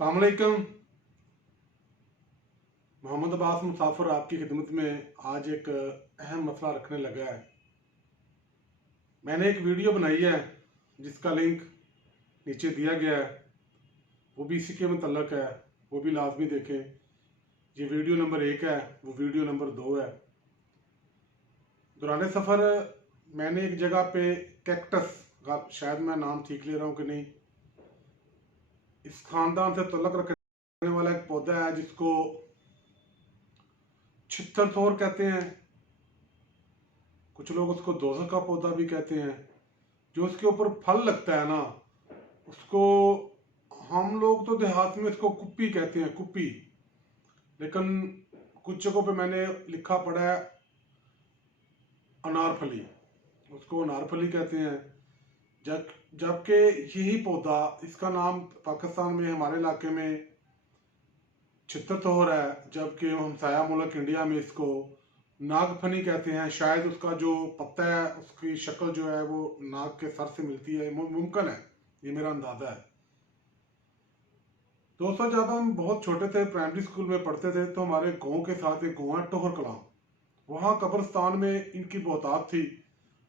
अस्सलाम वालेकुम। मोहम्मद अब्बास मुसाफिर आपकी खिदमत में आज एक अहम मसला रखने लगा है। मैंने एक वीडियो बनाई है जिसका लिंक नीचे दिया गया है, वो भी इसी के मुतल्लक है, वो भी लाजमी देखें। ये वीडियो नंबर 1 है, वो वीडियो नंबर 2 है। दौरान सफ़र मैंने एक जगह पे कैक्टस का, शायद मैं नाम ठीक ले रहा हूँ कि नहीं, इस खानदान से तल्लक रखने वाला एक पौधा है जिसको छित्तर कहते हैं, कुछ लोग उसको दोज़ख का पौधा भी कहते हैं। जो उसके ऊपर फल लगता है ना, उसको हम लोग तो देहात में इसको कुप्पी कहते हैं, कुप्पी। लेकिन कुछ जगहों पे मैंने लिखा पड़ा है अनारफली, उसको अनारफली कहते हैं। जबकि यही पौधा, इसका नाम पाकिस्तान में हमारे इलाके में छित्तर है, जबकि हमसाया मुल्क इंडिया में इसको नागफनी कहते हैं। शायद उसका जो पत्ता है, उसकी शक्ल जो है वो नाग के सर से मिलती है, मुमकिन है, ये मेरा अंदाजा है। दोस्तों, जब हम बहुत छोटे थे, प्राइमरी स्कूल में पढ़ते थे, तो हमारे गांव के साथ एक गांव है टोहर कलां, वहाँ कब्रिस्तान में इनकी बहुतात थी।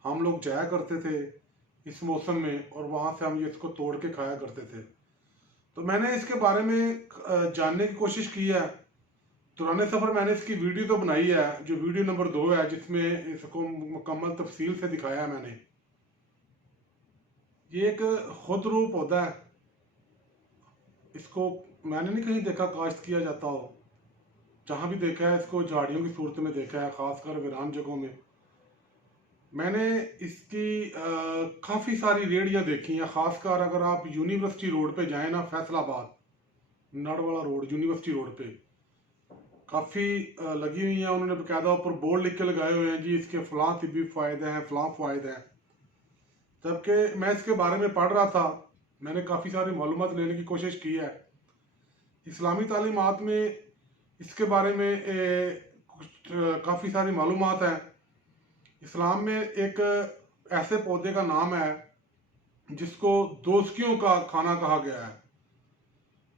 हम लोग जाया करते थे इस मौसम में, और वहाँ से हम ये इसको तोड़ के खाया करते थे। तो मैंने इसके बारे में जानने की कोशिश की है। दौरान सफ़र मैंने इसकी वीडियो तो बनाई है, जो वीडियो नंबर 2 है, जिसमें इसको मुकम्मल तफसील से दिखाया है मैंने। ये एक खुदरू पौधा है, इसको मैंने नहीं कहीं देखा काश्त किया जाता हो। जहाँ भी देखा है इसको झाड़ियों की सूरत में देखा है, खासकर वीरान जगहों में। मैंने इसकी काफ़ी सारी रेहड़ियाँ देखी हैं, खासकर अगर आप यूनिवर्सिटी रोड पे जाएं ना, फैसलाबाद नड़वाला रोड, यूनिवर्सिटी रोड पे काफ़ी लगी हुई हैं। उन्होंने बकायदा ऊपर बोर्ड लिख के लगाए हुए हैं, जी इसके फ़लाँ तिब्बी फ़ायदे हैं, फ़लाँ फ़ायदे हैं। जबकि मैं इसके बारे में पढ़ रहा था, मैंने काफ़ी सारी मालूमात लेने की कोशिश की है। इस्लामी तालीमात में इसके बारे में काफ़ी सारी मालूमात हैं। इस्लाम में एक ऐसे पौधे का नाम है जिसको दोस्तियों का खाना कहा गया है,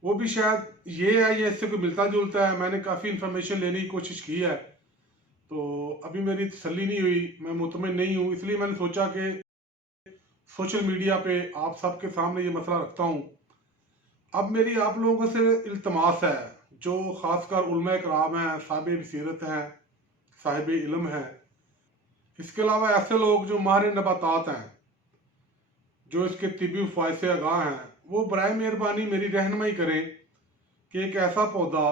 वो भी शायद ये है या इससे कोई मिलता जुलता है। मैंने काफ़ी इंफॉर्मेशन लेने की कोशिश की है, तो अभी मेरी तसल्ली नहीं हुई, मैं मुतमिन नहीं हूँ। इसलिए मैंने सोचा कि सोशल मीडिया पे आप सबके सामने ये मसला रखता हूँ। अब मेरी आप लोगों से इल्तमास है, जो ख़ासकर उलमा कराम हैं, साहिब बसीरत हैं, साहिब इल्म हैं, इसके अलावा ऐसे लोग जो माहिर नबातात हैं, जो इसके तिब्बी फ़ायदे से आगाह हैं, वो बराए मेहरबानी मेरी रहनुमाई करें कि एक ऐसा पौधा,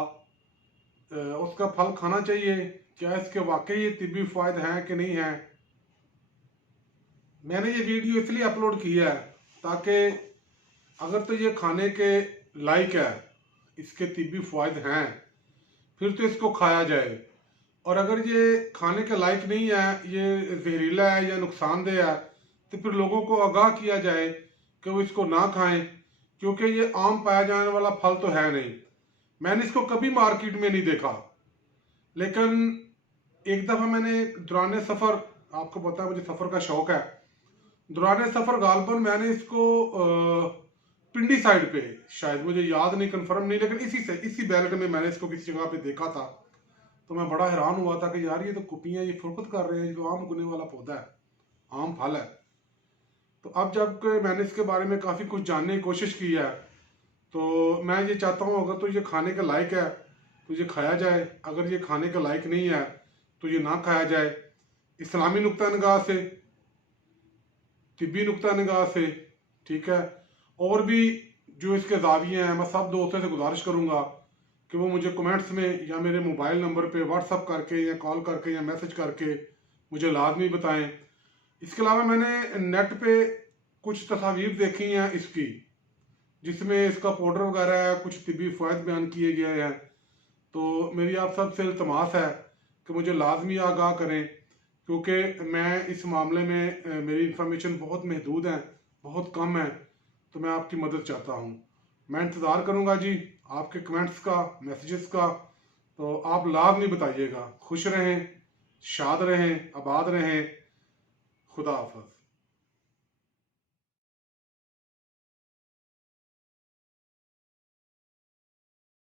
उसका फल खाना चाहिए, क्या इसके वाकई ये तिब्बी फ़ायदे हैं कि नहीं हैं। मैंने ये वीडियो इसलिए अपलोड की है ताकि अगर तो ये खाने के लायक है, इसके तिब्बी फ़ायदे हैं, फिर तो इसको खाया जाए। और अगर ये खाने के लायक नहीं है, ये जहरीला है या नुकसानदेह है, तो फिर लोगों को आगाह किया जाए कि वो इसको ना खाएं, क्योंकि ये आम पाया जाने वाला फल तो है नहीं। मैंने इसको कभी मार्केट में नहीं देखा, लेकिन एक दफ़ा मैंने दौरान सफ़र, आपको पता है मुझे सफ़र का शौक़ है, दौरान सफ़र गालबन मैंने इसको पिंडी साइड पे, शायद मुझे याद नहीं, कंफर्म नहीं, लेकिन इसी बैलेट में मैंने इसको किसी जगह पे देखा था। तो मैं बड़ा हैरान हुआ था कि यार ये तो कुपियाँ ये फुरकत कर रहे हैं, जो आम उगने वाला पौधा है, आम फल है। तो अब जब मैंने इसके बारे में काफ़ी कुछ जानने की कोशिश की है, तो मैं ये चाहता हूँ अगर तो ये खाने के लायक है तो ये खाया जाए, अगर ये खाने के लायक नहीं है तो ये ना खाया जाए। इस्लामी नुक्ता निगाह से, तिब्बी नुक्ता निगाह से, ठीक है। और भी जो इसके जाविये हैं, मैं सब दोस्तों से गुजारिश करूँगा कि वो मुझे कमेंट्स में या मेरे मोबाइल नंबर पे व्हाट्सअप करके या कॉल करके या मैसेज करके मुझे लाजमी बताएं। इसके अलावा मैंने नेट पे कुछ तस्वीर देखी हैं इसकी, जिसमें इसका पाउडर वगैरह है, कुछ तिब्बी फ़वाइद बयान किए गए हैं। तो मेरी आप सबसे इल्तमास है कि मुझे लाजमी आगाह करें, क्योंकि मैं इस मामले में मेरी इंफॉर्मेशन बहुत महदूद है, बहुत कम है। तो मैं आपकी मदद चाहता हूँ। मैं इंतज़ार करूँगा जी आपके कमेंट्स का, मैसेजेस का। तो आप लाजमी बताइएगा। खुश रहें, शाद रहें, आबाद रहें। खुदा हाफ़िज़।